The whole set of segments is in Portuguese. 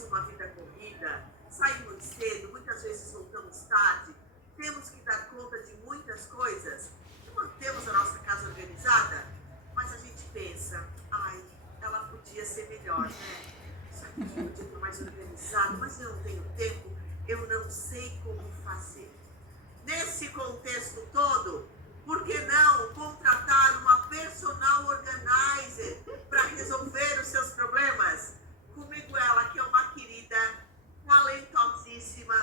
temos uma vida corrida, saímos cedo, muitas vezes voltamos tarde, temos que dar conta de muitas coisas e mantemos a nossa casa organizada, mas a gente pensa, ai, ela podia ser melhor, né? Isso aqui podia ser mais organizado, mas eu não tenho tempo, eu não sei como fazer. Nesse contexto todo, por que não contratar uma personal organizer para resolver os seus problemas? Comigo ela, que é uma querida, talentosíssima,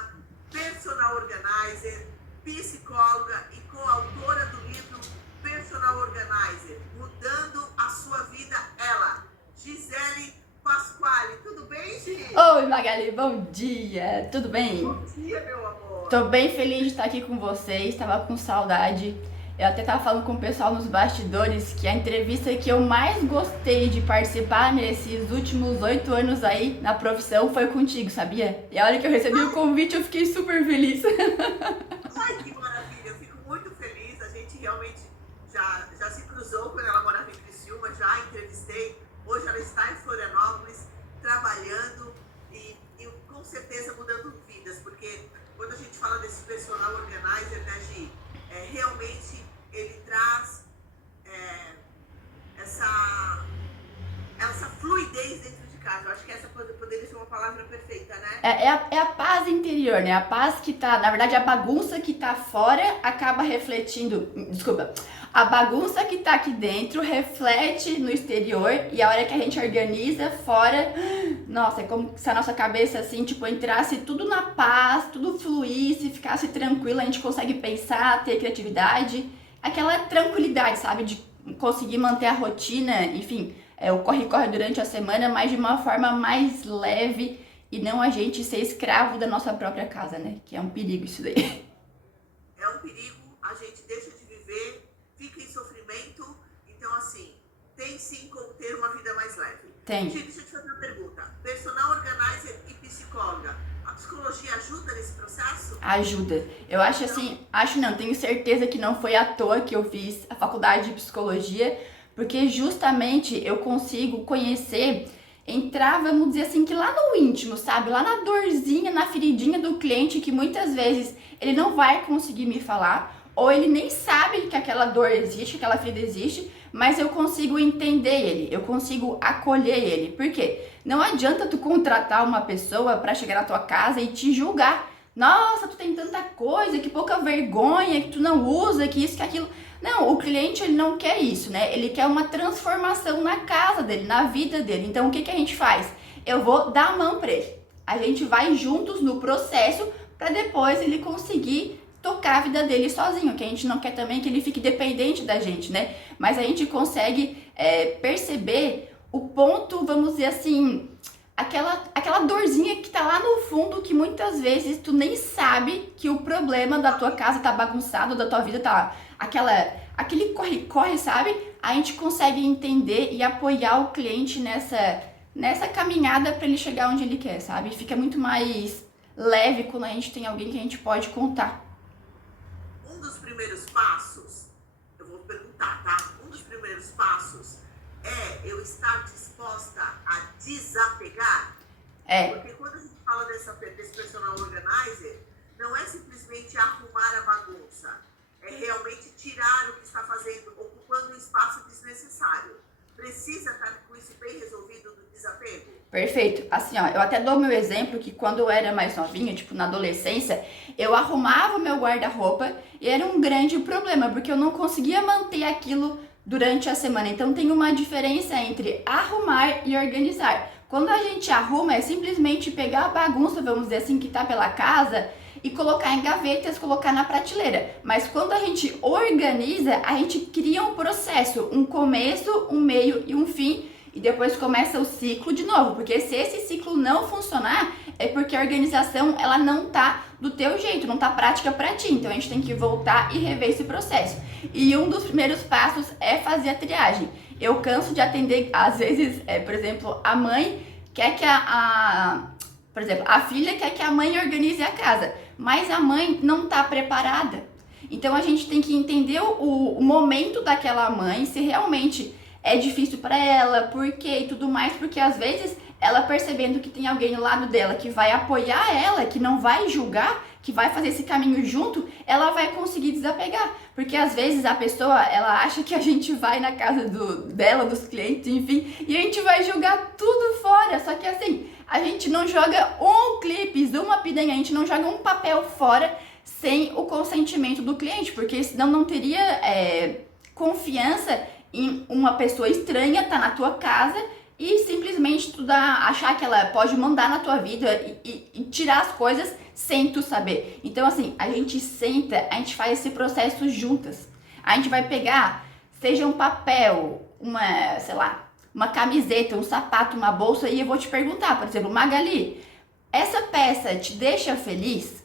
personal organizer, psicóloga e coautora do livro Personal Organizer, Mudando a Sua Vida, ela, Gisele Pasquale. Tudo bem, Gi? Oi, Magali, bom dia, tudo bem? Bom dia, meu amor. Tô bem feliz de estar aqui com vocês, tava com saudade. Eu até tava falando com o pessoal nos bastidores que a entrevista que eu mais gostei de participar nesses últimos 8 anos aí na profissão foi contigo, sabia? E a hora que eu recebi o convite eu fiquei super feliz. Ai, que maravilha, eu fico muito feliz. A gente realmente já se cruzou quando ela morava em Criciúma, já entrevistei. Hoje ela está em Florianópolis, trabalhando e com certeza mudando vidas, porque quando a gente fala desse personal organizer, né, Gi, realmente ele traz essa fluidez dentro de casa. Eu acho que essa poderia ser uma palavra perfeita, né? É a paz interior, né? A paz que tá, na verdade, a bagunça que tá fora acaba refletindo, desculpa, a bagunça que tá aqui dentro reflete no exterior e a hora que a gente organiza fora, nossa, é como se a nossa cabeça, assim, tipo, entrasse tudo na paz, tudo fluísse, ficasse tranquila, a gente consegue pensar, ter criatividade, aquela tranquilidade, sabe, de conseguir manter a rotina, enfim, o corre-corre durante a semana, mas de uma forma mais leve e não a gente ser escravo da nossa própria casa, né? Que é um perigo isso daí. É um perigo, a gente deixa de viver, fica em sofrimento. Então, assim, tem sim como ter uma vida mais leve. Tem. Gente, deixa eu te fazer uma pergunta. Personal organizer e psicóloga, a psicologia ajuda nesse processo? Ajuda. Eu acho assim, tenho certeza que não foi à toa que eu fiz a faculdade de psicologia, porque justamente eu consigo conhecer, entrar, vamos dizer assim, que lá no íntimo, sabe? Lá na dorzinha, na feridinha do cliente, que muitas vezes ele não vai conseguir me falar, ou ele nem sabe que aquela dor existe, que aquela ferida existe, mas eu consigo entender ele, eu consigo acolher ele. Por quê? Não adianta tu contratar uma pessoa para chegar na tua casa e te julgar. Nossa, tu tem tanta coisa, que pouca vergonha, que tu não usa, que isso, que aquilo. Não, o cliente ele não quer isso, né? Ele quer uma transformação na casa dele, na vida dele. Então o que a gente faz? Eu vou dar a mão para ele. A gente vai juntos no processo para depois ele conseguir tocar a vida dele sozinho, que a gente não quer também que ele fique dependente da gente, né? Mas a gente consegue perceber o ponto, vamos dizer assim, aquela dorzinha que tá lá no fundo, que muitas vezes tu nem sabe que o problema da tua casa tá bagunçado, da tua vida tá aquele corre-corre, sabe? A gente consegue entender e apoiar o cliente nessa caminhada para ele chegar onde ele quer, sabe? Fica muito mais leve quando a gente tem alguém que a gente pode contar. Um dos primeiros passos, eu vou perguntar, tá? Um dos primeiros passos é eu estar disposta a desapegar? Porque quando a gente fala desse personal organizer, não é simplesmente arrumar a bagunça, é realmente tirar o que está fazendo, ocupando um espaço desnecessário. Precisa estar com isso bem resolvido do desapego? Perfeito. Assim, ó, eu até dou meu exemplo que quando eu era mais novinha, tipo na adolescência, eu arrumava o meu guarda-roupa e era um grande problema, porque eu não conseguia manter aquilo durante a semana. Então tem uma diferença entre arrumar e organizar. Quando a gente arruma é simplesmente pegar a bagunça, vamos dizer assim, que tá pela casa e colocar em gavetas, colocar na prateleira. Mas quando a gente organiza, a gente cria um processo, um começo, um meio e um fim, e depois começa o ciclo de novo, porque se esse ciclo não funcionar, é porque a organização ela não tá do teu jeito, não tá prática pra ti. Então a gente tem que voltar e rever esse processo. E um dos primeiros passos é fazer a triagem. Eu canso de atender, às vezes, por exemplo, a mãe quer que por exemplo, a filha quer que a mãe organize a casa, mas a mãe não tá preparada. Então a gente tem que entender o momento daquela mãe, se realmente é difícil para ela, por quê e tudo mais, porque às vezes ela percebendo que tem alguém do lado dela que vai apoiar ela, que não vai julgar, que vai fazer esse caminho junto, ela vai conseguir desapegar. Porque às vezes a pessoa, ela acha que a gente vai na casa dela, dos clientes, enfim, e a gente vai jogar tudo fora. Só que assim, a gente não joga um clipe, uma pidanha, a gente não joga um papel fora sem o consentimento do cliente, porque senão não teria confiança em uma pessoa estranha estar na tua casa e simplesmente tu achar que ela pode mandar na tua vida e tirar as coisas sem tu saber. Então assim, a gente senta, a gente faz esse processo juntas. A gente vai pegar, seja um papel, uma camiseta, um sapato, uma bolsa, e eu vou te perguntar, por exemplo, Magali, essa peça te deixa feliz?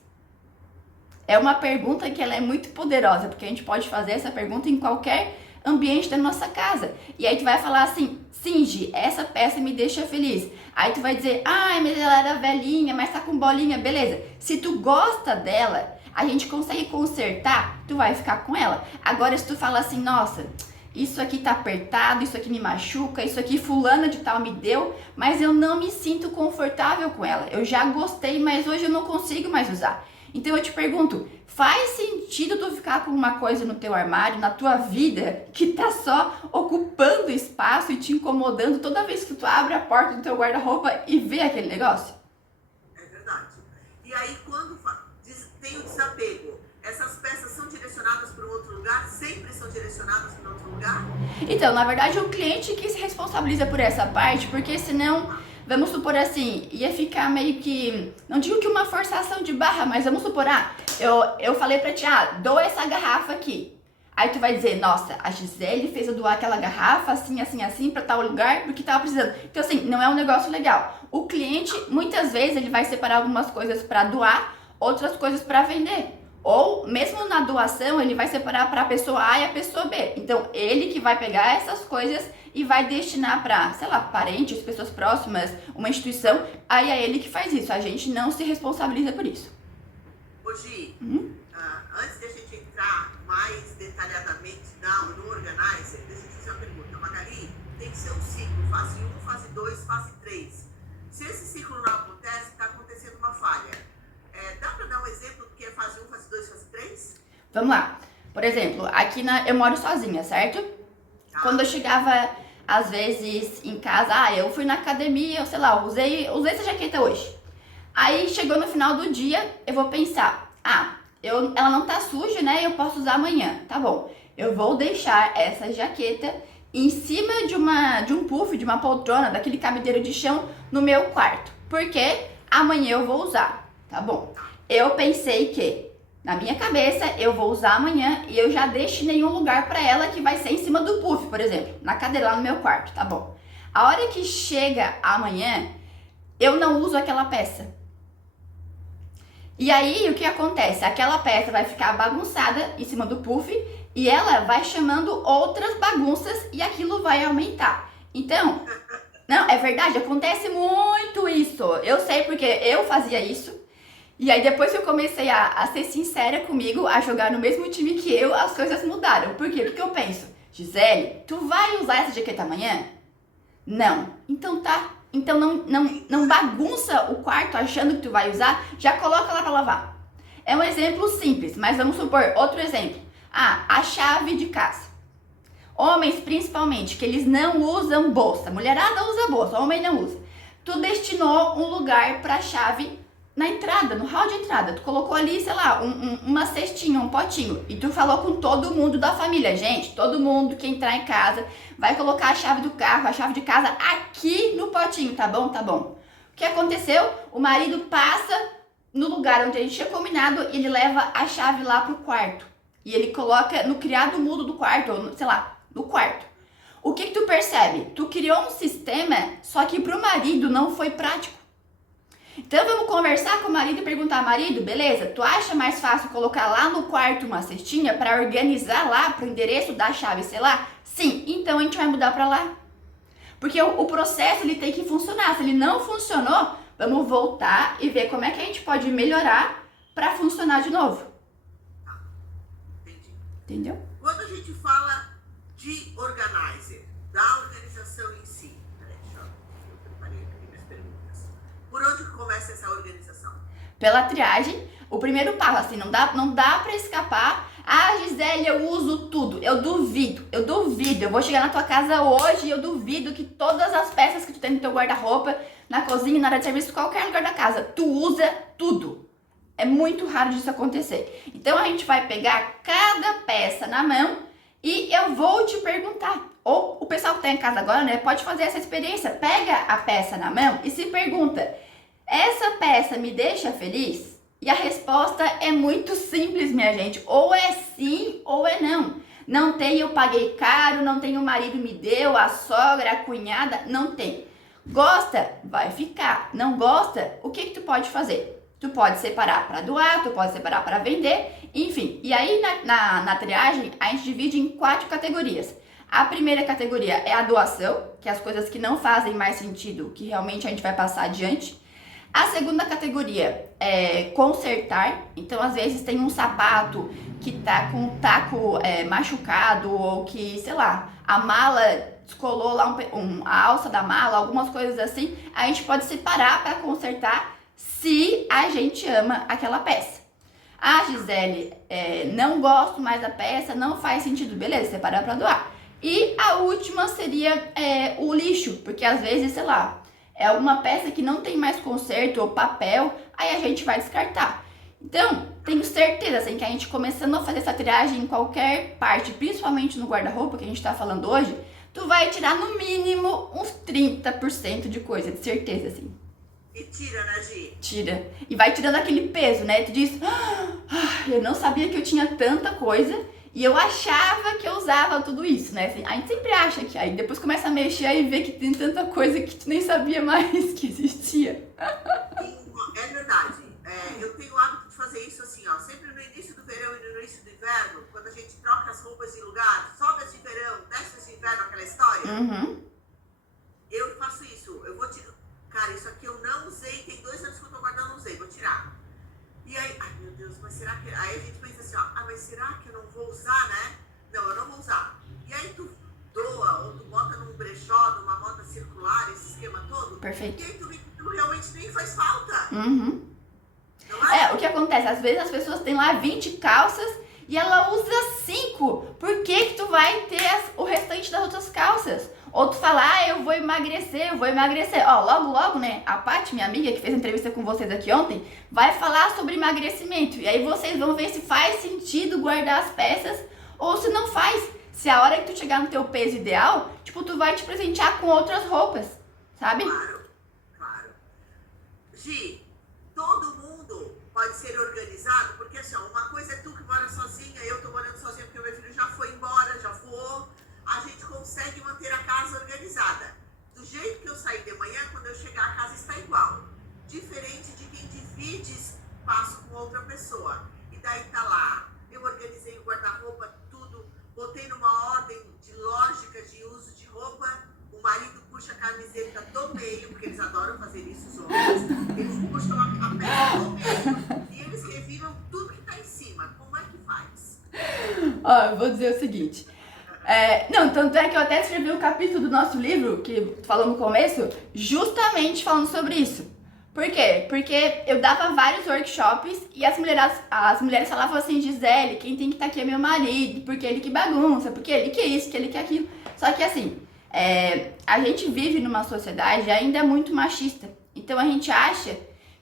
É uma pergunta que ela é muito poderosa, porque a gente pode fazer essa pergunta em qualquer ambiente da nossa casa. E aí tu vai falar assim, sim, Gi, essa peça me deixa feliz. Aí tu vai dizer, ai, mas ela era velhinha, mas tá com bolinha, beleza. Se tu gosta dela, a gente consegue consertar, tu vai ficar com ela. Agora se tu fala assim, nossa, isso aqui tá apertado, isso aqui me machuca, isso aqui fulana de tal me deu, mas eu não me sinto confortável com ela. Eu já gostei, mas hoje eu não consigo mais usar. Então eu te pergunto, faz sentido tu ficar com uma coisa no teu armário, na tua vida, que tá só ocupando espaço e te incomodando toda vez que tu abre a porta do teu guarda-roupa e vê aquele negócio? É verdade. E aí quando tem o desapego, essas peças são direcionadas para um outro lugar? Sempre são direcionadas para outro lugar? Então, na verdade, o cliente que se responsabiliza por essa parte, porque senão, vamos supor assim, ia ficar meio que, não digo que uma forçação de barra, mas vamos supor, eu falei pra ti, doa essa garrafa aqui. Aí tu vai dizer, nossa, a Gisele fez eu doar aquela garrafa assim, assim, assim, pra tal lugar, porque tava precisando. Então assim, não é um negócio legal. O cliente, muitas vezes, ele vai separar algumas coisas pra doar, outras coisas pra vender. Ou mesmo na doação, ele vai separar para a pessoa A e a pessoa B. Então, ele que vai pegar essas coisas e vai destinar para, sei lá, parentes, pessoas próximas, uma instituição. Aí é ele que faz isso. A gente não se responsabiliza por isso. Ô Gi, antes de a gente entrar mais detalhadamente no Organizer, deixa eu te fazer uma pergunta. Magali, tem que ser um ciclo, fase 1, fase 2, fase 3. Se esse ciclo não acontece, está acontecendo uma falha. Dá para dar um exemplo do que é fase 1, fase 2, fase 3? Vamos lá. Por exemplo, aqui eu moro sozinha, certo? Quando eu chegava, às vezes, em casa, eu fui na academia, eu sei lá, usei essa jaqueta hoje. Aí, chegou no final do dia, eu vou pensar, ela não tá suja, né? Eu posso usar amanhã. Tá bom. Eu vou deixar essa jaqueta em cima de um puff, de uma poltrona, daquele cabideiro de chão no meu quarto. Porque amanhã eu vou usar. Tá bom. Eu pensei que, na minha cabeça, eu vou usar amanhã e eu já destinei um lugar pra ela que vai ser em cima do puff, por exemplo, na cadeira lá no meu quarto, tá bom. A hora que chega amanhã, eu não uso aquela peça. E aí, o que acontece? Aquela peça vai ficar bagunçada em cima do puff e ela vai chamando outras bagunças e aquilo vai aumentar. Então, não, é verdade, acontece muito isso. Eu sei porque eu fazia isso. E aí depois que eu comecei a ser sincera comigo, a jogar no mesmo time que eu, as coisas mudaram. Por quê? Porque eu penso, Gisele, tu vai usar essa jaqueta amanhã? Não. Então tá. Então não bagunça o quarto achando que tu vai usar, já coloca lá pra lavar. É um exemplo simples, mas vamos supor, outro exemplo. A chave de casa. Homens principalmente, que eles não usam bolsa. Mulherada usa bolsa, homem não usa. Tu destinou um lugar pra chave na entrada, no hall de entrada, tu colocou ali, sei lá, uma cestinha, um potinho, e tu falou com todo mundo da família, gente, todo mundo que entrar em casa vai colocar a chave do carro, a chave de casa aqui no potinho, tá bom? Tá bom. O que aconteceu? O marido passa no lugar onde a gente tinha combinado e ele leva a chave lá pro quarto, e ele coloca no criado mudo do quarto, ou sei lá, no quarto. O que tu percebe? Tu criou um sistema, só que pro marido não foi prático. Então vamos conversar com o marido e perguntar, marido, beleza, tu acha mais fácil colocar lá no quarto uma cestinha para organizar lá pro endereço da chave, sei lá? Sim, então a gente vai mudar para lá. Porque o processo ele tem que funcionar, se ele não funcionou, vamos voltar e ver como é que a gente pode melhorar para funcionar de novo. Entendi. Entendeu? Quando a gente fala de organizer, da organização em si, peraí, deixa eu preparei aqui minhas perguntas. pela triagem. O primeiro passo, assim, não dá pra escapar. Ah, Gisele, eu uso tudo. Eu duvido. Eu vou chegar na tua casa hoje e eu duvido que todas as peças que tu tem no teu guarda-roupa, na cozinha, na área de serviço, qualquer lugar da casa, tu usa tudo. É muito raro disso acontecer. Então a gente vai pegar cada peça na mão e eu vou te perguntar. Ou o pessoal que tá em casa agora, né, pode fazer essa experiência. Pega a peça na mão e se pergunta: essa peça me deixa feliz? E a resposta é muito simples, minha gente. Ou é sim ou é não. Não tem, eu paguei caro, não tem, o marido me deu, a sogra, a cunhada, não tem. Gosta? Vai ficar. Não gosta? O que tu pode fazer? Tu pode separar para doar, tu pode separar para vender, enfim. E aí na triagem a gente divide em 4 categorias. A primeira categoria é a doação, que é as coisas que não fazem mais sentido, que realmente a gente vai passar adiante. A segunda categoria é consertar, então às vezes tem um sapato que tá com o taco machucado ou que, sei lá, a mala descolou lá a alça da mala, algumas coisas assim, a gente pode separar para consertar se a gente ama aquela peça. Ah, Gisele, não gosto mais da peça, não faz sentido, beleza, separar para doar. E a última seria o lixo, porque às vezes, sei lá, é alguma peça que não tem mais conserto ou papel, aí a gente vai descartar. Então, tenho certeza assim, que a gente começando a fazer essa triagem em qualquer parte, principalmente no guarda-roupa que a gente tá falando hoje, tu vai tirar no mínimo uns 30% de coisa, de certeza, assim. E tira, né, Gi? Tira. E vai tirando aquele peso, né? Tu diz, eu não sabia que eu tinha tanta coisa e eu achava que eu usava tudo isso, né? Assim, a gente sempre acha que aí depois começa a mexer e vê que tem tanta coisa que tu nem sabia mais que existia. É verdade. Eu tenho o hábito de fazer isso assim, ó, sempre no início do verão e no início do inverno, quando a gente troca as roupas de lugar, sobe as de verão, desce as de inverno, aquela história. Uhum. Eu faço isso. Eu vou tirar. Cara, isso aqui eu não usei, tem 2 anos que eu tô guardando, não usei, vou tirar. E aí, ai meu Deus, mas será que... Aí a gente pensa assim, ó, mas será que eu não vou usar, né? Não, eu não vou usar. E aí tu doa, ou tu bota num brechó, numa moda circular, esse esquema todo. Perfeito. E aí tu vê que tu realmente nem faz falta. Uhum. Não é? O que acontece? Às vezes as pessoas têm lá 20 calças e ela usa 5. Por que tu vai ter o restante das outras calças? Ou tu fala, eu vou emagrecer. Ó, logo, né, a Paty, minha amiga, que fez entrevista com vocês aqui ontem, vai falar sobre emagrecimento. E aí vocês vão ver se faz sentido guardar as peças ou se não faz. Se a hora que tu chegar no teu peso ideal, tipo, tu vai te presentear com outras roupas, sabe? Claro. Gi, todo mundo pode ser organizado, porque assim, ó, uma coisa é tu que mora sozinha, eu tô morando sozinha porque meu filho já foi embora, já voou. A gente consegue manter a casa organizada. Do jeito que eu saí de manhã, quando eu chegar, a casa está igual. Diferente de quem divide espaço com outra pessoa. E daí tá lá, eu organizei o guarda-roupa, tudo, botei numa ordem de lógica de uso de roupa. O marido puxa a camiseta do meio, porque eles adoram fazer isso, os homens. Eles puxam a peça do meio e eles reviram tudo que tá em cima. Como é que faz? Ó, eu vou dizer o seguinte. Não, tanto é que eu até escrevi um capítulo do nosso livro, que tu falou no começo, justamente falando sobre isso. Por quê? Porque eu dava vários workshops e as mulheres falavam assim, Gisele, quem tem que estar aqui é meu marido, porque ele que bagunça, porque ele que isso, que ele que aquilo. Só que assim, a gente vive numa sociedade ainda muito machista. Então a gente acha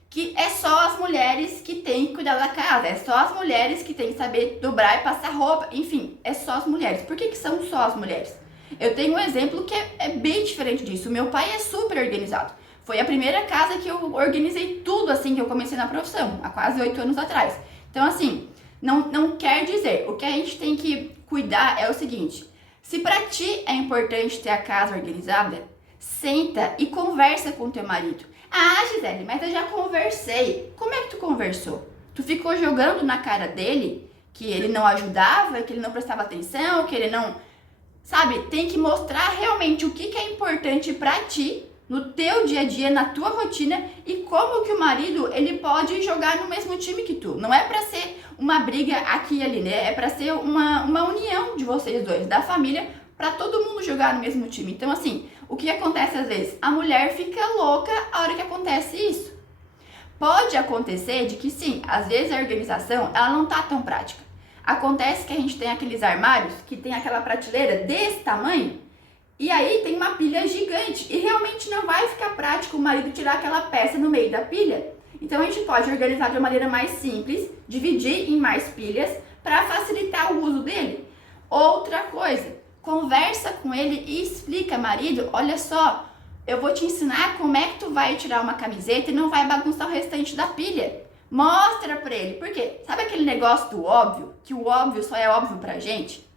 que é só as mulheres que têm que cuidar da casa, é só as mulheres que têm que saber dobrar e passar roupa, enfim, é só as mulheres. Por que são só as mulheres? Eu tenho um exemplo que é bem diferente disso. Meu pai é super organizado. Foi a primeira casa que eu organizei tudo assim que eu comecei na profissão, há quase 8 anos atrás. Então assim, não quer dizer, o que a gente tem que cuidar é o seguinte, se pra ti é importante ter a casa organizada, senta e conversa com teu marido. Ah, Gisele, mas eu já conversei. Como é que tu conversou? Tu ficou jogando na cara dele que ele não ajudava, que ele não prestava atenção, que ele não... Sabe, tem que mostrar realmente o que é importante pra ti, no teu dia a dia, na tua rotina e como que o marido, ele pode jogar no mesmo time que tu. Não é pra ser uma briga aqui e ali, né? É pra ser uma união de vocês dois, da família, pra todo mundo jogar no mesmo time. Então, assim, o que acontece às vezes? A mulher fica louca a hora que acontece isso. Pode acontecer de que sim, às vezes a organização ela não tá tão prática. Acontece que a gente tem aqueles armários que tem aquela prateleira desse tamanho e aí tem uma pilha gigante e realmente não vai ficar prático o marido tirar aquela peça no meio da pilha. Então a gente pode organizar de uma maneira mais simples, dividir em mais pilhas para facilitar o uso dele. Outra coisa, conversa com ele e explica, marido, olha só, eu vou te ensinar como é que tu vai tirar uma camiseta e não vai bagunçar o restante da pilha. Mostra pra ele, porque sabe aquele negócio do óbvio, que o óbvio só é óbvio pra gente?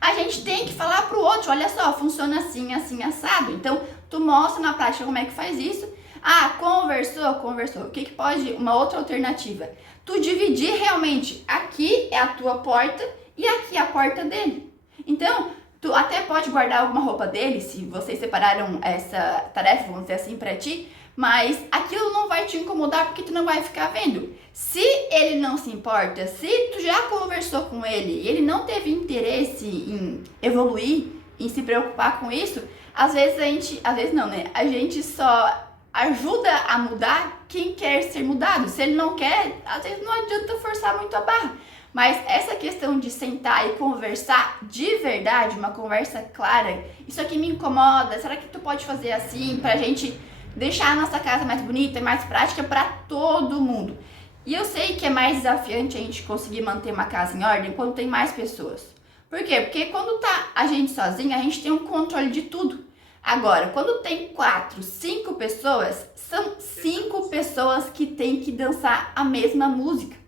A gente tem que falar pro outro, olha só, funciona assim, assim, assado. Então, tu mostra na prática como é que faz isso. Ah, conversou. O que pode, uma outra alternativa? Tu dividir realmente, aqui é a tua porta e aqui é a porta dele. Então, tu até pode guardar alguma roupa dele, se vocês separaram essa tarefa, vamos dizer assim, pra ti, mas aquilo não vai te incomodar porque tu não vai ficar vendo. Se ele não se importa, se tu já conversou com ele e ele não teve interesse em evoluir, em se preocupar com isso, às vezes a gente só ajuda a mudar quem quer ser mudado. Se ele não quer, às vezes não adianta forçar muito a barra. Mas essa questão de sentar e conversar de verdade, uma conversa clara, isso aqui me incomoda, será que tu pode fazer assim pra gente deixar a nossa casa mais bonita e mais prática para todo mundo? E eu sei que é mais desafiante a gente conseguir manter uma casa em ordem quando tem mais pessoas. Por quê? Porque quando tá a gente sozinha, a gente tem um controle de tudo. Agora, quando tem 4, 5 pessoas, são 5 pessoas que têm que dançar a mesma música.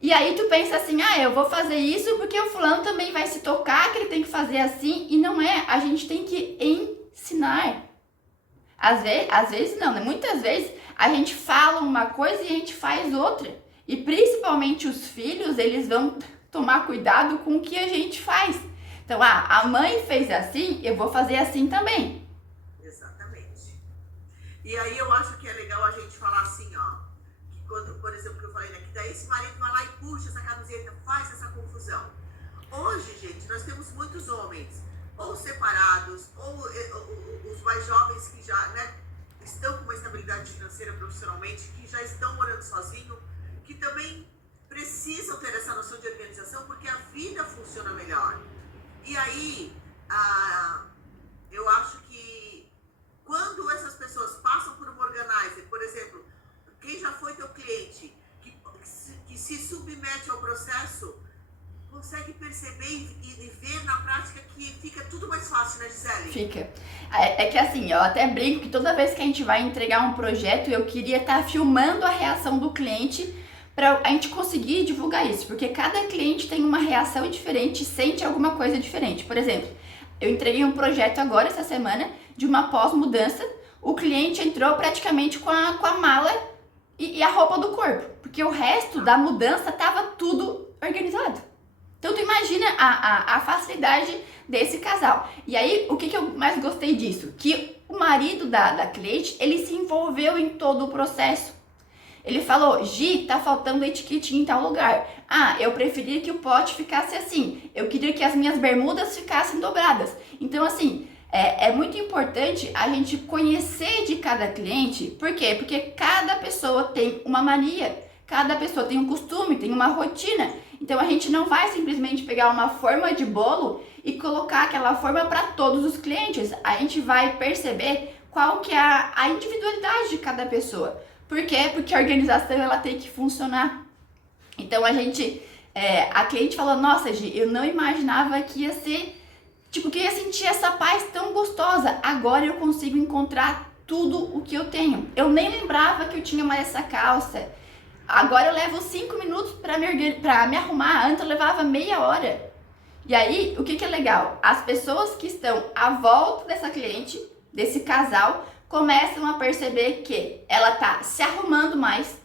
E aí tu pensa assim, eu vou fazer isso porque o fulano também vai se tocar, que ele tem que fazer assim, e não é, a gente tem que ensinar. Às vezes não, né? Muitas vezes a gente fala uma coisa e a gente faz outra. E principalmente os filhos, eles vão tomar cuidado com o que a gente faz. Então, a mãe fez assim, eu vou fazer assim também. Exatamente. E aí eu acho que é legal a gente falar assim, que quando, por exemplo, que eu falei, né, que daí esse marido vai lá e puxa essa camiseta, faz essa confusão. Hoje, gente, nós temos muitos homens, ou separados, ou os mais jovens que já, né, estão com uma estabilidade financeira profissionalmente, que já estão morando sozinho, que também precisam ter essa noção de organização, porque a vida funciona melhor. E aí, eu acho que quando essas pessoas passam por uma organizer, por exemplo, quem já foi teu cliente, que se submete ao processo, consegue perceber e ver na prática que fica tudo mais fácil, né, Gisele? Fica. É que assim, eu até brinco que toda vez que a gente vai entregar um projeto, eu queria estar filmando a reação do cliente para a gente conseguir divulgar isso, porque cada cliente tem uma reação diferente, sente alguma coisa diferente. Por exemplo, eu entreguei um projeto agora, essa semana, de uma pós-mudança, o cliente entrou praticamente com a mala e a roupa do corpo, porque o resto da mudança estava tudo organizado. Então tu imagina a facilidade desse casal. E aí, o que eu mais gostei disso? Que o marido da cliente, ele se envolveu em todo o processo. Ele falou, Gi, tá faltando etiquetinha em tal lugar. Eu preferia que o pote ficasse assim. Eu queria que as minhas bermudas ficassem dobradas. Então, assim, é muito importante a gente conhecer de cada cliente. Por quê? Porque cada pessoa tem uma mania. Cada pessoa tem um costume, tem uma rotina. Então, a gente não vai simplesmente pegar uma forma de bolo e colocar aquela forma para todos os clientes. A gente vai perceber qual que é a individualidade de cada pessoa. Por quê? Porque a organização ela tem que funcionar. Então a cliente falou, nossa, Gi, eu não imaginava que ia ser, que ia sentir essa paz tão gostosa. Agora eu consigo encontrar tudo o que eu tenho. Eu nem lembrava que eu tinha mais essa calça. Agora eu levo 5 minutos para me arrumar. Antes eu levava meia hora. E aí, o que é legal? As pessoas que estão à volta dessa cliente, desse casal, começam a perceber que ela tá se arrumando mais,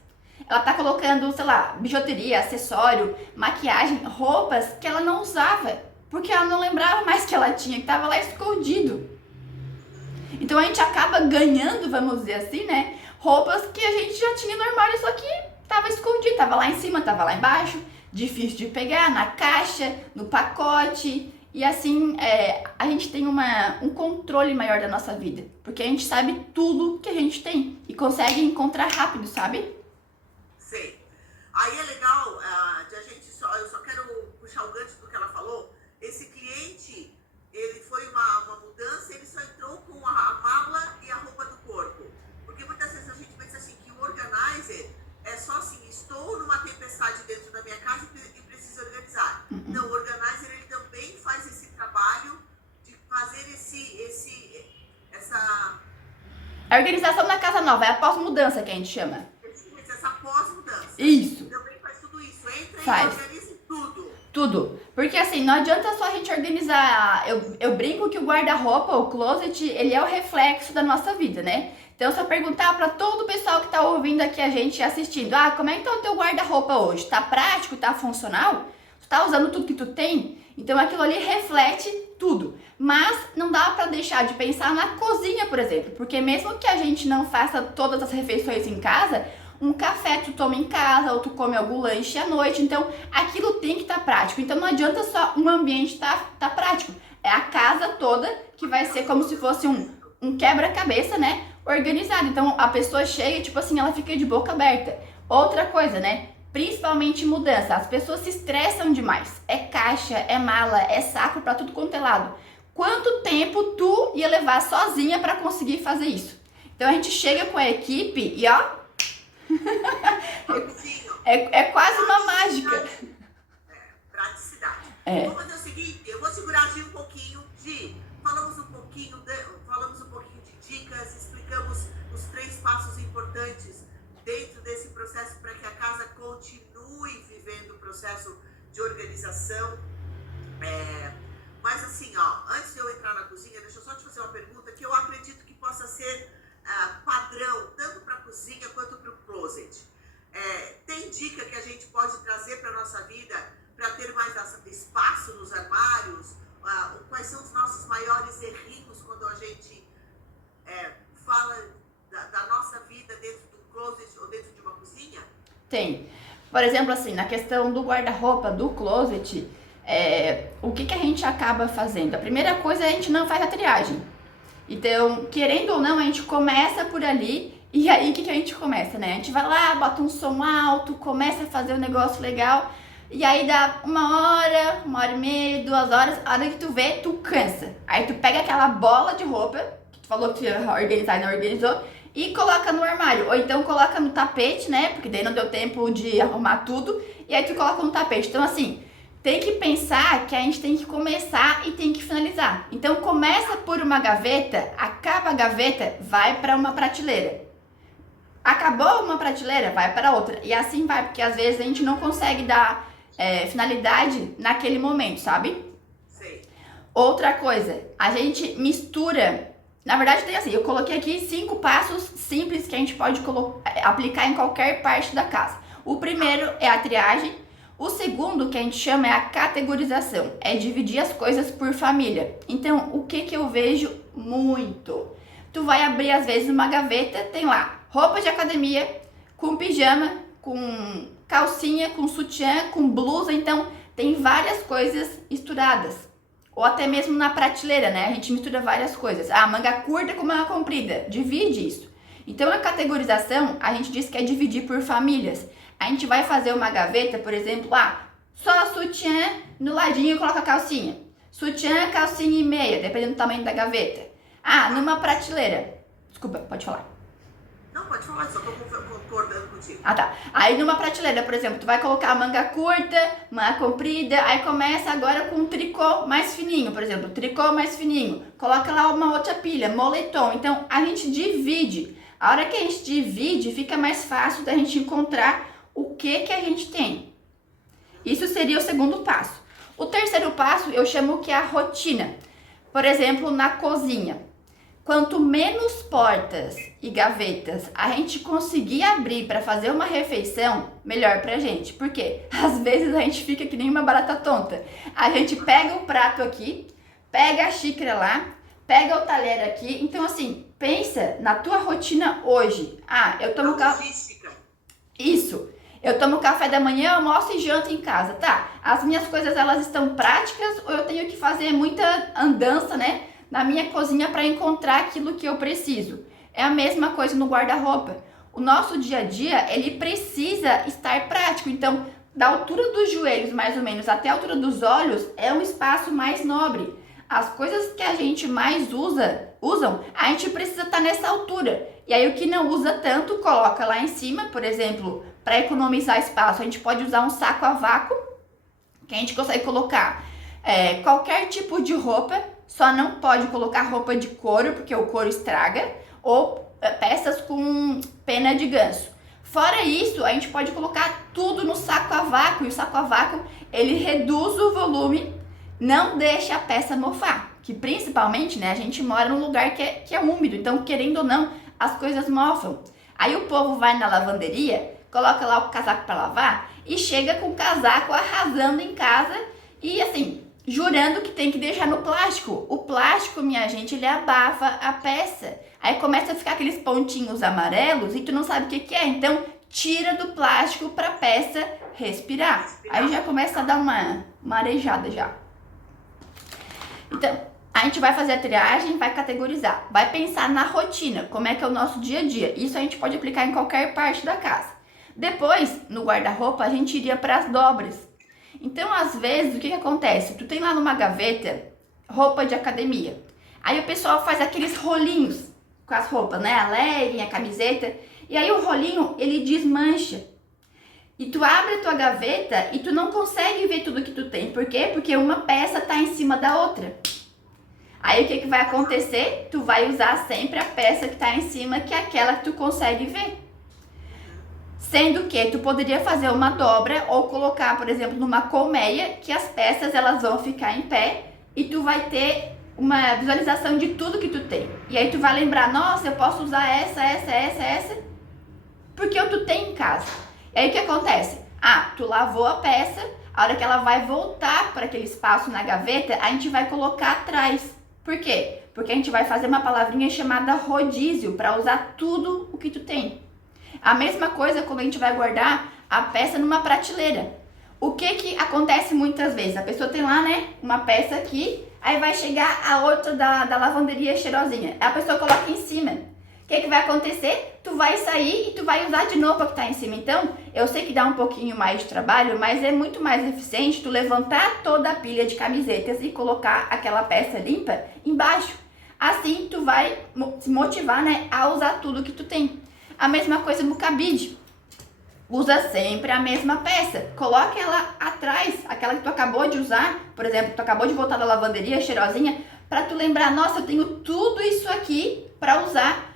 ela tá colocando, sei lá, bijuteria, acessório, maquiagem, roupas que ela não usava, porque ela não lembrava mais que ela tinha, que tava lá escondido. Então a gente acaba ganhando, vamos dizer assim, né, roupas que a gente já tinha no armário, só que tava escondido, tava lá em cima, tava lá embaixo, difícil de pegar, na caixa, no pacote. E assim, a gente tem um controle maior da nossa vida. Porque a gente sabe tudo que a gente tem. E consegue encontrar rápido, sabe? Sei. Aí é legal de a gente eu só quero puxar o gancho do que ela falou. Esse cliente, ele foi uma mudança, ele só entrou com a mala e a roupa do corpo. Porque muitas vezes a gente pensa assim que o organizer é só assim, estou numa tempestade dentro da minha casa e preciso organizar. Não, o organizer ele também faz esse trabalho de fazer essa... A organização na casa nova, é a pós-mudança que a gente chama. Essa pós-mudança. Isso. Também faz tudo isso. Entra Faz. E organiza tudo. Tudo. Porque assim, não adianta só a gente organizar. Eu brinco que o guarda-roupa, o closet, ele é o reflexo da nossa vida, né? Então, se eu perguntar pra todo o pessoal que tá ouvindo aqui a gente e assistindo, como é que tá o teu guarda-roupa hoje? Tá prático? Tá funcional? Tu tá usando tudo que tu tem? Então, aquilo ali reflete tudo. Mas não dá pra deixar de pensar na cozinha, por exemplo. Porque mesmo que a gente não faça todas as refeições em casa, um café tu toma em casa ou tu come algum lanche à noite, então aquilo tem que estar prático. Então não adianta só um ambiente tá prático, é a casa toda que vai ser como se fosse um quebra-cabeça, né, organizado. Então a pessoa chega e tipo assim, ela fica de boca aberta. Outra coisa, né, principalmente mudança, as pessoas se estressam demais, é caixa, é mala, é saco pra tudo quanto é lado. Quanto tempo tu ia levar sozinha pra conseguir fazer isso? Então a gente chega com a equipe e é quase uma mágica. Praticidade. É. Vamos fazer o seguinte, eu vou segurar aqui um pouquinho falamos um pouquinho de dicas, explicamos os 3 passos importantes dentro desse processo para que a casa continue vivendo o processo de organização. Mas assim, antes de eu entrar na cozinha, deixa eu só te fazer uma pergunta que eu acredito que possa ser padrão, tanto para a cozinha quanto para o closet. Tem dica que a gente pode trazer para a nossa vida para ter mais espaço nos armários? Quais são os nossos maiores errinhos quando a gente fala da nossa vida dentro do closet ou dentro de uma cozinha? Tem. Por exemplo, assim, na questão do guarda-roupa, do closet, o que a gente acaba fazendo? A primeira coisa é a gente não faz a triagem. Então, querendo ou não, a gente começa por ali. E aí, o que a gente começa, né? A gente vai lá, bota um som alto, começa a fazer um negócio legal. E aí dá 1 hora, 1 hora e meia, 2 horas. A hora que tu vê, tu cansa. Aí tu pega aquela bola de roupa, que tu falou que ia organizar e não organizou, e coloca no armário. Ou então coloca no tapete, né? Porque daí não deu tempo de arrumar tudo. E aí tu coloca no tapete. Então, assim, tem que pensar que a gente tem que começar e tem que finalizar. Então começa por uma gaveta, acaba a gaveta, vai para uma prateleira. Acabou uma prateleira, vai para outra. E assim vai, porque às vezes a gente não consegue dar finalidade naquele momento, sabe? Sei. Outra coisa, a gente mistura. Na verdade tem assim, eu coloquei aqui 5 passos simples que a gente pode aplicar em qualquer parte da casa. O primeiro é a triagem. O segundo, que a gente chama, é a categorização, é dividir as coisas por família. Então, o que eu vejo muito? Tu vai abrir, às vezes, uma gaveta, tem lá roupa de academia, com pijama, com calcinha, com sutiã, com blusa, então tem várias coisas misturadas. Ou até mesmo na prateleira, né? A gente mistura várias coisas. Manga curta com manga comprida, divide isso. Então, a categorização, a gente diz que é dividir por famílias. A gente vai fazer uma gaveta, por exemplo, só sutiã, no ladinho coloca calcinha. Sutiã, calcinha e meia, dependendo do tamanho da gaveta. Numa prateleira. Desculpa, pode falar. Não, pode falar, só tô concordando contigo. Tá. Aí numa prateleira, por exemplo, tu vai colocar manga curta, manga comprida, aí começa agora com um tricô mais fininho, por exemplo, tricô mais fininho. Coloca lá uma outra pilha, moletom. Então, a gente divide. A hora que a gente divide, fica mais fácil da gente encontrar o que a gente tem. Isso seria o segundo passo. O terceiro passo eu chamo que é a rotina. Por exemplo, na cozinha. Quanto menos portas e gavetas a gente conseguir abrir para fazer uma refeição, melhor pra gente. Por quê? Às vezes a gente fica que nem uma barata tonta. A gente pega o prato aqui, pega a xícara lá, pega o talher aqui. Então, assim, pensa na tua rotina hoje. Eu tomo café. Isso. Eu tomo café da manhã, almoço e janto em casa, tá? As minhas coisas, elas estão práticas ou eu tenho que fazer muita andança, né, na minha cozinha para encontrar aquilo que eu preciso? É a mesma coisa no guarda-roupa. O nosso dia a dia, ele precisa estar prático. Então, da altura dos joelhos, mais ou menos, até a altura dos olhos, é um espaço mais nobre. As coisas que a gente mais usam, a gente precisa estar nessa altura. E aí, o que não usa tanto, coloca lá em cima, por exemplo, para economizar espaço. A gente pode usar um saco a vácuo, que a gente consegue colocar qualquer tipo de roupa, só não pode colocar roupa de couro, porque o couro estraga, ou peças com pena de ganso. Fora isso, a gente pode colocar tudo no saco a vácuo, e o saco a vácuo, ele reduz o volume, não deixa a peça mofar, que principalmente, né, a gente mora num lugar que é úmido, então querendo ou não, as coisas mofam. Aí o povo vai na lavanderia, coloca lá o casaco para lavar e chega com o casaco arrasando em casa e assim, jurando que tem que deixar no plástico. O plástico, minha gente, ele abafa a peça. Aí começa a ficar aqueles pontinhos amarelos e tu não sabe o que é. Então, tira do plástico para a peça respirar. Aí já começa a dar uma arejada já. Então, a gente vai fazer a triagem, vai categorizar, vai pensar na rotina, como é que é o nosso dia a dia. Isso a gente pode aplicar em qualquer parte da casa. Depois, no guarda-roupa, a gente iria para as dobras. Então, às vezes, o que acontece? Tu tem lá numa gaveta roupa de academia. Aí o pessoal faz aqueles rolinhos com as roupas, né? A legging, a camiseta. E aí o rolinho, ele desmancha. E tu abre a tua gaveta e tu não consegue ver tudo que tu tem. Por quê? Porque uma peça tá em cima da outra. Aí o que vai acontecer? Tu vai usar sempre a peça que tá em cima, que é aquela que tu consegue ver. Sendo que tu poderia fazer uma dobra ou colocar, por exemplo, numa colmeia, que as peças elas vão ficar em pé e tu vai ter uma visualização de tudo que tu tem. E aí tu vai lembrar, nossa, eu posso usar essa, porque tu tem em casa. E aí o que acontece? Tu lavou a peça, a hora que ela vai voltar para aquele espaço na gaveta, a gente vai colocar atrás. Por quê? Porque a gente vai fazer uma palavrinha chamada rodízio para usar tudo o que tu tem. A mesma coisa quando a gente vai guardar a peça numa prateleira. O que acontece muitas vezes? A pessoa tem lá, né, uma peça aqui, aí vai chegar a outra da lavanderia cheirosinha. A pessoa coloca em cima. O que vai acontecer? Tu vai sair e tu vai usar de novo a que tá em cima. Então, eu sei que dá um pouquinho mais de trabalho, mas é muito mais eficiente tu levantar toda a pilha de camisetas e colocar aquela peça limpa embaixo. Assim, tu vai se motivar, né, a usar tudo que tu tem. A mesma coisa no cabide. Usa sempre a mesma peça. Coloca ela atrás, aquela que tu acabou de usar. Por exemplo, tu acabou de voltar da lavanderia cheirosinha, para tu lembrar, nossa, eu tenho tudo isso aqui para usar,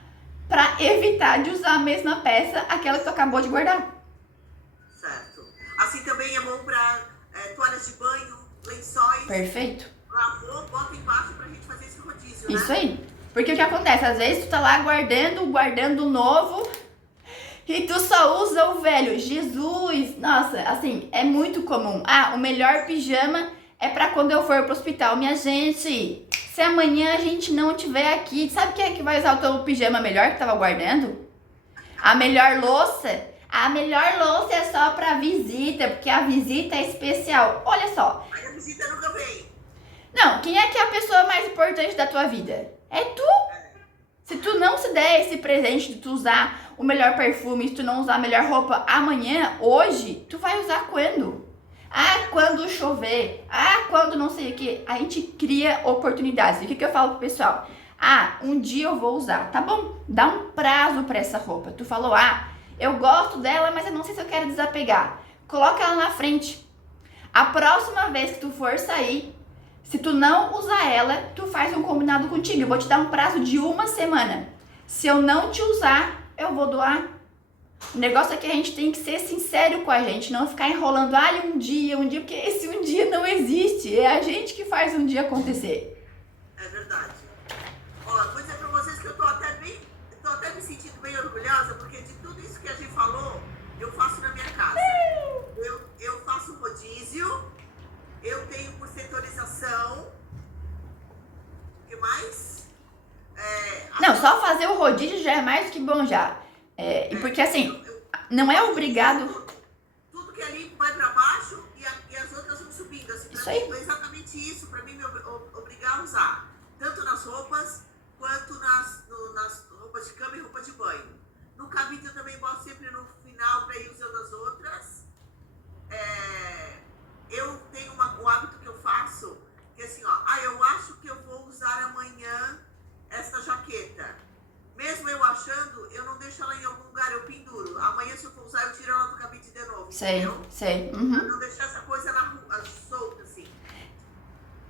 para evitar de usar a mesma peça, aquela que tu acabou de guardar. Certo. Assim também é bom para toalhas de banho, lençóis. Perfeito. Lavou, bota embaixo pra gente fazer esse rodízio, né? Isso aí. Porque o que acontece? Às vezes tu tá lá guardando o novo e tu só usa o velho. Jesus! Nossa, assim, é muito comum. O melhor pijama é pra quando eu for pro hospital. Minha gente, se amanhã a gente não estiver aqui, sabe quem é que vai usar o teu pijama melhor que tava guardando? A melhor louça? A melhor louça é só pra visita, porque a visita é especial. Olha só. Aí a visita nunca vem. Não, quem é que é a pessoa mais importante da tua vida? É tu. Se tu não se der esse presente de tu usar o melhor perfume, se tu não usar a melhor roupa amanhã, hoje, tu vai usar quando? Quando chover. Quando não sei o que. A gente cria oportunidades. E o que eu falo pro pessoal? Um dia eu vou usar. Tá bom, dá um prazo pra essa roupa. Tu falou, eu gosto dela, mas eu não sei se eu quero desapegar. Coloca ela na frente. A próxima vez que tu for sair, se tu não usar ela, tu faz um combinado contigo. Eu vou te dar um prazo de 1 semana. Se eu não te usar, eu vou doar. O negócio é que a gente tem que ser sincero com a gente, não ficar enrolando, um dia, porque esse um dia não existe. É a gente que faz um dia acontecer. É verdade. Vou dizer pra vocês que eu tô até me sentindo bem orgulhosa, porque de tudo isso que a gente falou, eu faço na minha casa. Eu faço rodízio, eu tenho por setorização. O que mais? Não, só fazer o rodízio já é mais que bom já. Porque assim, não é obrigado. que ali vai para baixo e as outras vão subindo. Assim, Isso pra aí. mim, é exatamente isso, para mim me obrigar a usar. Tanto nas roupas, quanto nas roupas de cama e roupa de banho. No cabide eu também boto sempre no final para ir usando as outras. Eu tenho um hábito que eu faço, que é assim, ó, eu acho que eu vou usar amanhã essa jaqueta. Mesmo eu achando, eu não deixo ela em algum lugar, eu penduro. Amanhã, se eu for usar, eu tiro ela do cabide de novo, Sei, entendeu? sei. Pra não deixar essa coisa na rua, solta, assim.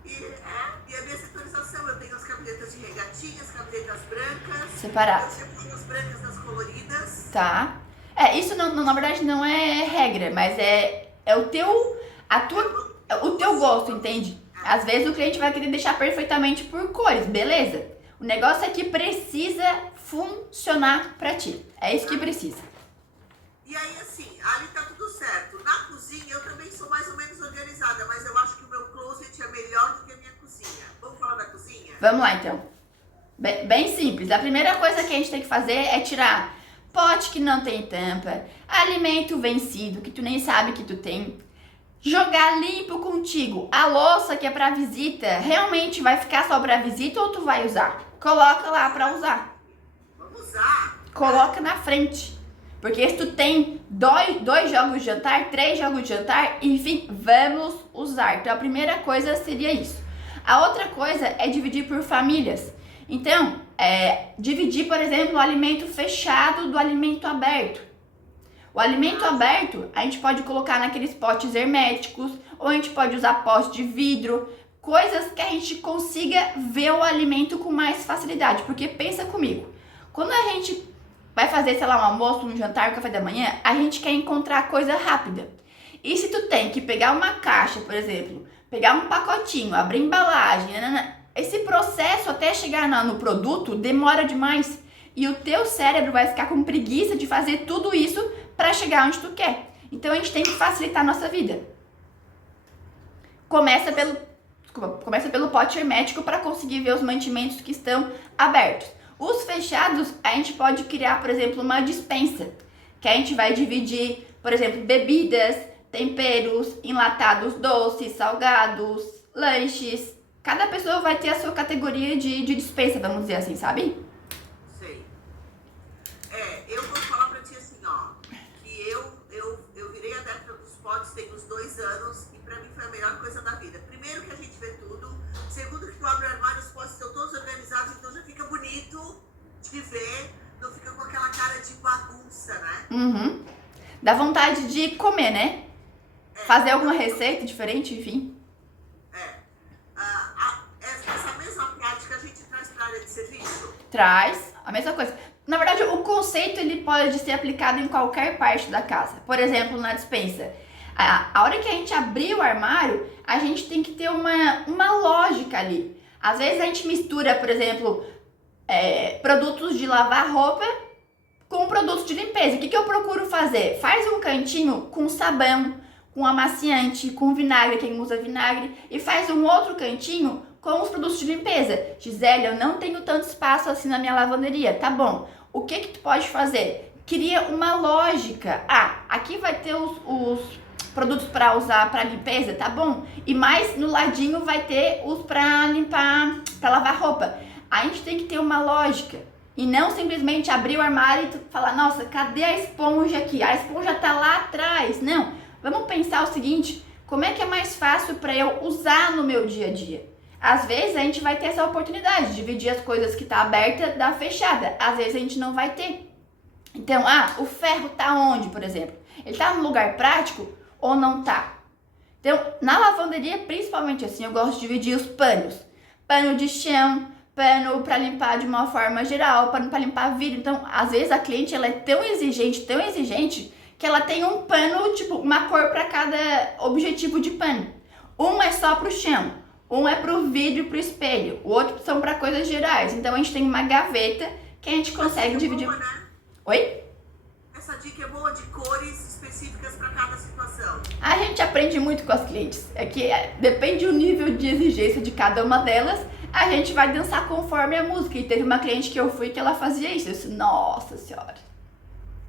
E a minha setorização, eu tenho as camisetas de regatinha, as camisetas brancas. Separado. Eu sempre tenho as brancas das coloridas. Tá. Isso não, na verdade não é regra, mas é o teu gosto, entende? Às vezes o cliente vai querer deixar perfeitamente por cores, beleza? O negócio é que precisa funcionar pra ti. É isso que precisa. E aí, assim, ali tá tudo certo. Na cozinha, eu também sou mais ou menos organizada, mas eu acho que o meu closet é melhor do que a minha cozinha. Vamos falar da cozinha? Vamos lá, então. Bem simples. A primeira coisa que a gente tem que fazer é tirar pote que não tem tampa, alimento vencido que tu nem sabe que tu tem, jogar limpo contigo. A louça que é pra visita, realmente vai ficar só pra visita ou tu vai usar? Coloca lá pra usar. Vamos usar. Coloca na frente. Porque se tu tem dois jogos de jantar, 3 jogos de jantar, enfim, vamos usar. Então a primeira coisa seria isso. A outra coisa é dividir por famílias. Então, dividir, por exemplo, o alimento fechado do alimento aberto. O alimento aberto, a gente pode colocar naqueles potes herméticos, ou a gente pode usar pote de vidro, coisas que a gente consiga ver o alimento com mais facilidade. Porque pensa comigo, quando a gente vai fazer, sei lá, um almoço, um jantar, um café da manhã, a gente quer encontrar coisa rápida. E se tu tem que pegar uma caixa, por exemplo, pegar um pacotinho, abrir embalagem, esse processo até chegar no produto demora demais. E o teu cérebro vai ficar com preguiça de fazer tudo isso para chegar onde tu quer. Então a gente tem que facilitar a nossa vida. Começa pelo pote hermético para conseguir ver os mantimentos que estão abertos. Os fechados, a gente pode criar, por exemplo, uma despensa, que a gente vai dividir, por exemplo, bebidas, temperos, enlatados doces, salgados, lanches. Cada pessoa vai ter a sua categoria de despensa, vamos dizer assim, sabe? Sei. Eu vou falar pra ti assim, ó, que eu virei adepta dos potes tem uns 2 anos e pra mim foi a melhor coisa da vida. Primeiro que a gente vê tudo, segundo que tu abre o armário, os potes estão todos organizados, então já fica bonito de ver, não fica com aquela cara de bagunça, né? Uhum. Dá vontade de comer, né? Fazer alguma receita diferente, enfim. Essa mesma prática a gente traz pra área de serviço? Traz a mesma coisa. Na verdade, o conceito ele pode ser aplicado em qualquer parte da casa. Por exemplo, na despensa. A hora que a gente abrir o armário, a gente tem que ter uma lógica ali. Às vezes a gente mistura, por exemplo, produtos de lavar roupa com produtos de limpeza. O que eu procuro fazer? Faz um cantinho com sabão, com amaciante, com vinagre, quem usa vinagre, e faz um outro cantinho com os produtos de limpeza. Gisele, eu não tenho tanto espaço assim na minha lavanderia. Tá bom. O que tu pode fazer? Cria uma lógica. Aqui vai ter os produtos para usar para limpeza, tá bom? E mais no ladinho vai ter os para limpar, para lavar roupa. A gente tem que ter uma lógica. E não simplesmente abrir o armário e falar, nossa, cadê a esponja aqui? A esponja tá lá atrás. Não. Vamos pensar o seguinte, como é que é mais fácil para eu usar no meu dia a dia? Às vezes a gente vai ter essa oportunidade de dividir as coisas que tá aberta da fechada. Às vezes a gente não vai ter. Então, o ferro tá onde, por exemplo? Ele tá num lugar prático ou não tá? Então, na lavanderia, principalmente assim, eu gosto de dividir os panos. Pano de chão, pano para limpar de uma forma geral, pano para limpar vidro. Então, às vezes a cliente ela é tão exigente, que ela tem um pano, tipo, uma cor para cada objetivo de pano. Um é só pro chão, um é pro vidro e pro espelho, o outro são para coisas gerais. Então a gente tem uma gaveta que a gente consegue dividir. Boa, né? Oi? Essa dica é boa de cores específicas para cada situação. A gente aprende muito com as clientes. É que depende do nível de exigência de cada uma delas, a gente vai dançar conforme a música. E teve uma cliente que eu fui que ela fazia isso. Eu disse, nossa senhora.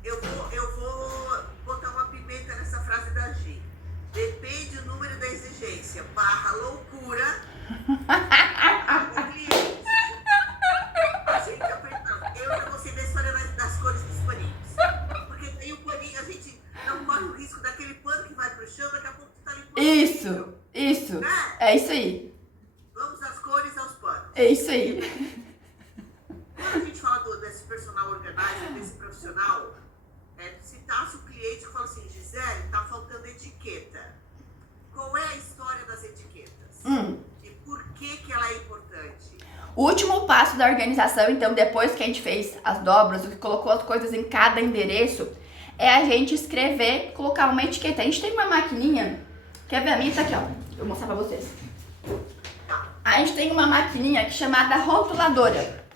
Eu vou botar uma pimenta nessa frase da Depende o número da exigência. Barra loucura. A gente apertando. Eu já gostei da história das cores dos paninhos. Porque tem o paninho, a gente não corre o risco daquele pano que vai pro chão, daqui a pouco tu tá limpando. Isso. Né? É isso aí. Vamos das cores aos panos. É isso aí. Quando a gente fala desse personal organizer, desse profissional, citasse o cliente que fala assim, Gisele, tá faltando etiqueta. Qual é a história das etiquetas? E por que ela é importante? O último passo da organização, então, depois que a gente fez as dobras, que colocou as coisas em cada endereço, é a gente escrever, colocar uma etiqueta. A gente tem uma maquininha, quer ver a minha? Tá aqui, ó. Vou mostrar pra vocês. A gente tem uma maquininha aqui chamada rotuladora.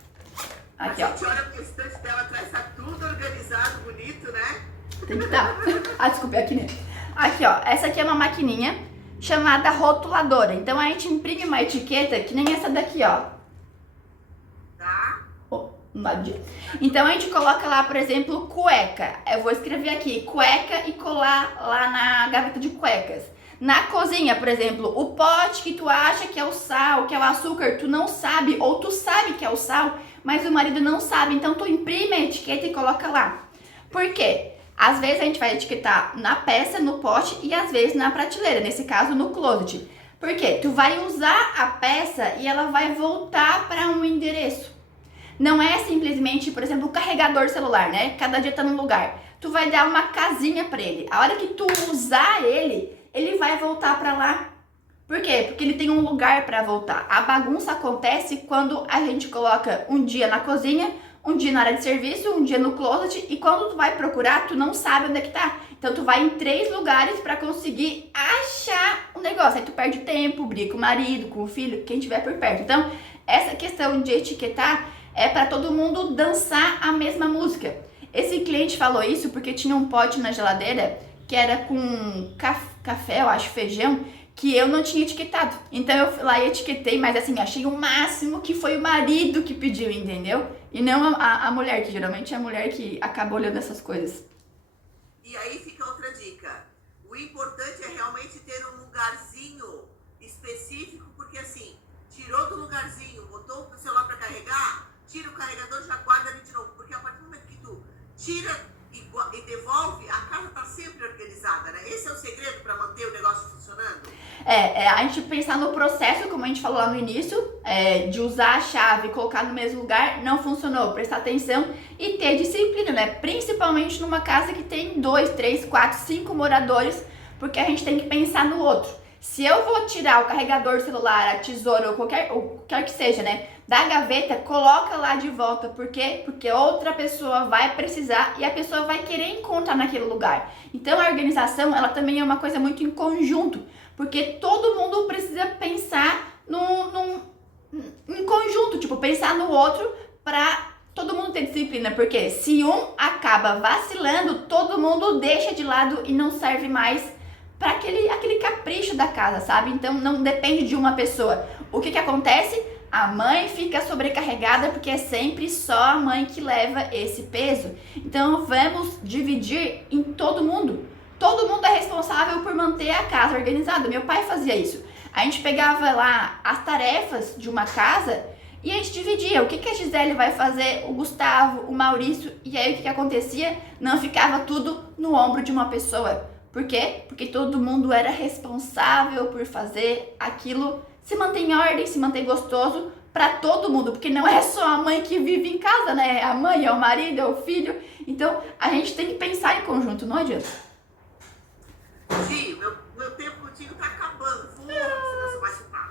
Aqui, ó. A gente olha pro estante dela atrás, tá tudo organizado, bonito, né? Tem que estar. Desculpa, aqui, né? Aqui, ó. Essa aqui é uma maquininha chamada rotuladora. Então, a gente imprime uma etiqueta que nem essa daqui, ó. Tá? Então, a gente coloca lá, por exemplo, cueca. Eu vou escrever aqui, cueca, e colar lá na gaveta de cuecas. Na cozinha, por exemplo, o pote que tu acha que é o sal, que é o açúcar, tu não sabe, ou tu sabe que é o sal, mas o marido não sabe. Então, tu imprime a etiqueta e coloca lá. Por quê? Às vezes a gente vai etiquetar na peça, no pote, e às vezes na prateleira, nesse caso no closet. Por quê? Tu vai usar a peça e ela vai voltar para um endereço. Não é simplesmente, por exemplo, o carregador celular, né? Cada dia tá num lugar. Tu vai dar uma casinha para ele. A hora que tu usar ele, ele vai voltar para lá. Por quê? Porque ele tem um lugar para voltar. A bagunça acontece quando a gente coloca um dia na cozinha, um dia na área de serviço, um dia no closet, e quando tu vai procurar, tu não sabe onde é que tá. Então tu vai em 3 lugares para conseguir achar o negócio. Aí tu perde tempo, briga com o marido, com o filho, quem tiver por perto. Então, essa questão de etiquetar é para todo mundo dançar a mesma música. Esse cliente falou isso porque tinha um pote na geladeira que era com café, eu acho, feijão, que eu não tinha etiquetado. Então eu fui lá e etiquetei, mas assim, achei o máximo que foi o marido que pediu, entendeu? E não a mulher, que geralmente é a mulher que acaba olhando essas coisas. E aí fica outra dica. O importante é realmente ter um lugarzinho específico, porque assim, tirou do lugarzinho, botou o celular para carregar, tira o carregador, já guarda ali de novo. Porque a partir do momento que tu tira e devolve, a casa tá sempre organizada, né? Esse é o segredo para manter o negócio funcionando? A gente pensar no processo, como a gente falou lá no início, de usar a chave e colocar no mesmo lugar, não funcionou. Prestar atenção e ter disciplina, né? Principalmente numa casa que tem 2, 3, 4, 5 moradores, porque a gente tem que pensar no outro. Se eu vou tirar o carregador celular, a tesoura ou qualquer que seja, né, da gaveta, coloca lá de volta. Por quê? Porque outra pessoa vai precisar e a pessoa vai querer encontrar naquele lugar. Então a organização, ela também é uma coisa muito em conjunto, porque todo mundo precisa pensar em conjunto, tipo, pensar no outro para todo mundo ter disciplina, porque se um acaba vacilando, todo mundo deixa de lado e não serve mais para aquele capricho da casa, sabe? Então não depende de uma pessoa. O que acontece? A mãe fica sobrecarregada porque é sempre só a mãe que leva esse peso. Então vamos dividir em todo mundo. Todo mundo é responsável por manter a casa organizada. Meu pai fazia isso. A gente pegava lá as tarefas de uma casa e a gente dividia. O que a Gisele vai fazer, o Gustavo, o Maurício. E aí o que acontecia? Não ficava tudo no ombro de uma pessoa. Por quê? Porque todo mundo era responsável por fazer aquilo se manter em ordem, se manter gostoso para todo mundo. Porque não é só a mãe que vive em casa, né? É a mãe, é o marido, é o filho. Então, a gente tem que pensar em conjunto, não adianta. Gi, meu tempo contigo tá acabando. Você vai chupar.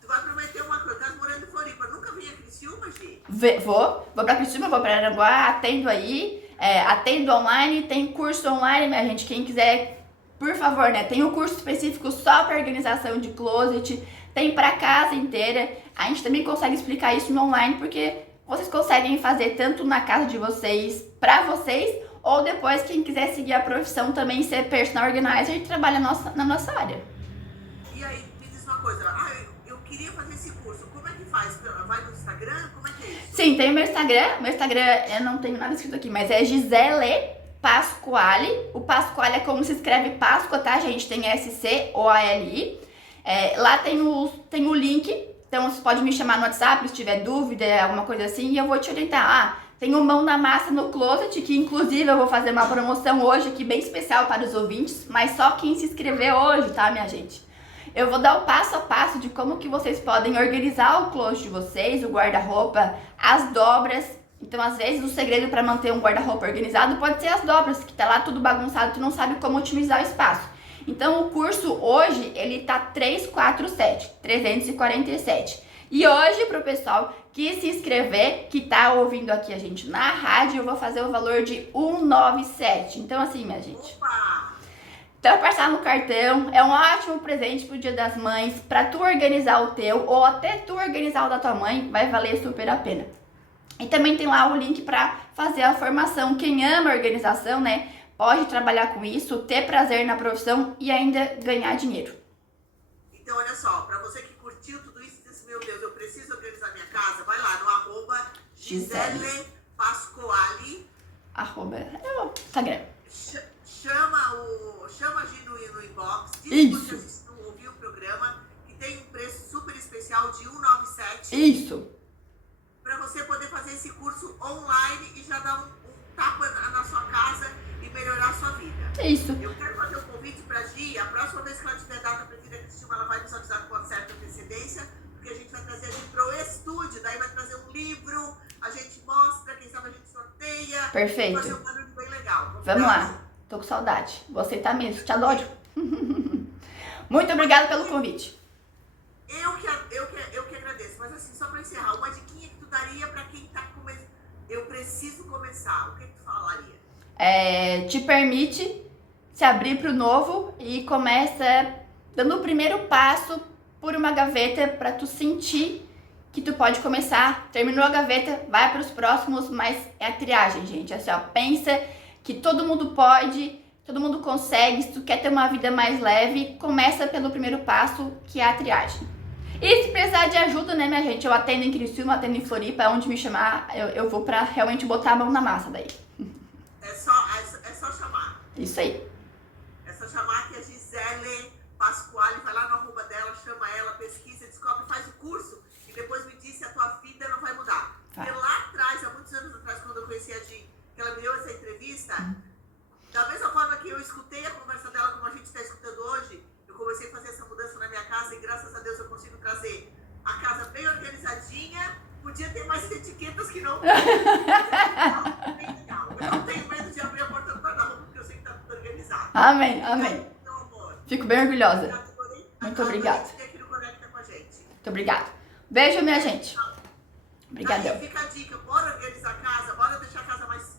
Tu vai prometer uma coisa. Tá morando em Floripa. Nunca vim a Criciúma, Gi? Vou pra Criciúma, vou pra Aranguá, atendo aí. Atendo online, tem curso online, minha gente, quem quiser, por favor, né, tem um curso específico só para organização de closet, tem para casa inteira, a gente também consegue explicar isso no online, porque vocês conseguem fazer tanto na casa de vocês, para vocês, ou depois quem quiser seguir a profissão também ser personal organizer e trabalha na nossa área. E aí, me diz uma coisa, eu queria fazer esse curso, como é que faz? Vai no Instagram? Como é que é isso? Sim, tem o meu Instagram, eu não tenho nada escrito aqui, mas é Gisele Pasquale. O Pasquale é como se escreve Páscoa, tá, gente? Tem SCOALI. Lá tem o link, então você pode me chamar no WhatsApp se tiver dúvida, alguma coisa assim, e eu vou te orientar. Tem o Mão na Massa no Closet, que inclusive eu vou fazer uma promoção hoje aqui bem especial para os ouvintes, mas só quem se inscrever hoje, tá, minha gente? Eu vou dar o passo a passo de como que vocês podem organizar o closet de vocês, o guarda-roupa, as dobras. Então, às vezes, o segredo para manter um guarda-roupa organizado pode ser as dobras, que tá lá tudo bagunçado, tu não sabe como otimizar o espaço. Então, o curso hoje, ele tá 347. E hoje, pro pessoal que se inscrever, que tá ouvindo aqui a gente na rádio, eu vou fazer o valor de 197. Então, assim, minha gente... Opa! Então, passar no cartão é um ótimo presente pro Dia das Mães, pra tu organizar o teu, ou até tu organizar o da tua mãe, vai valer super a pena. E também tem lá o link pra fazer a formação. Quem ama organização, né, pode trabalhar com isso, ter prazer na profissão e ainda ganhar dinheiro. Então, olha só, pra você que curtiu tudo isso e disse, meu Deus, eu preciso organizar minha casa, vai lá no @Gisele Pasquale. É o Instagram. Chama a Gi no inbox, diz Isso. que você não ouviu o programa, que tem um preço super especial de 197. Isso. Para você poder fazer esse curso online e já dar um tapa na sua casa e melhorar a sua vida. Isso. Eu quero fazer um convite para a Gi, a próxima vez que ela tiver data pretendida, Cristina, ela vai nos avisar com uma certa antecedência, porque a gente vai trazer a Gi pro estúdio, daí vai trazer um livro, a gente mostra, quem sabe a gente sorteia. Perfeito. Fazer um barulho bem legal. Vamos lá. Tô com saudade. Vou aceitar mesmo. Te adoro. Muito obrigada pelo convite. Eu que agradeço. Mas assim, só para encerrar, uma diquinha que tu daria para quem tá começando. Eu preciso começar. O que tu falaria? Te permite se abrir pro novo e começa dando o primeiro passo por uma gaveta para tu sentir que tu pode começar. Terminou a gaveta, vai para os próximos, mas é a triagem, gente. Assim, ó, pensa que todo mundo pode, todo mundo consegue. Se tu quer ter uma vida mais leve, começa pelo primeiro passo, que é a triagem. E se precisar de ajuda, né, minha gente? Eu atendo em Criciúma, atendo em Floripa, onde me chamar, eu vou pra realmente botar a mão na massa daí. É só chamar. Isso aí. É só chamar que a Gisele Pasquale vai lá no dela, chama ela, pesquisa, descobre, faz o curso e depois me diz se a tua vida não vai mudar. Porque lá atrás, há muitos anos atrás, quando eu conheci a Gi, que ela me deu essa entrevista, da mesma forma que eu escutei a conversa dela como a gente está escutando hoje, eu comecei a fazer essa mudança na minha casa e graças a Deus eu consigo trazer a casa bem organizadinha. Podia ter mais etiquetas que não. Bem legal. Eu não tenho medo de abrir a porta do guarda-roupa porque eu sei que está tudo organizado. Amém, amém. Então, amor. Fico bem orgulhosa. Muito obrigada. Muito obrigada. Beijo, minha gente. Obrigadão. Aí fica a dica, bora organizar a casa, bora deixar a casa mais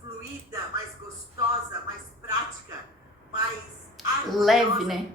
fluida, mais gostosa, mais prática, mais leve, né?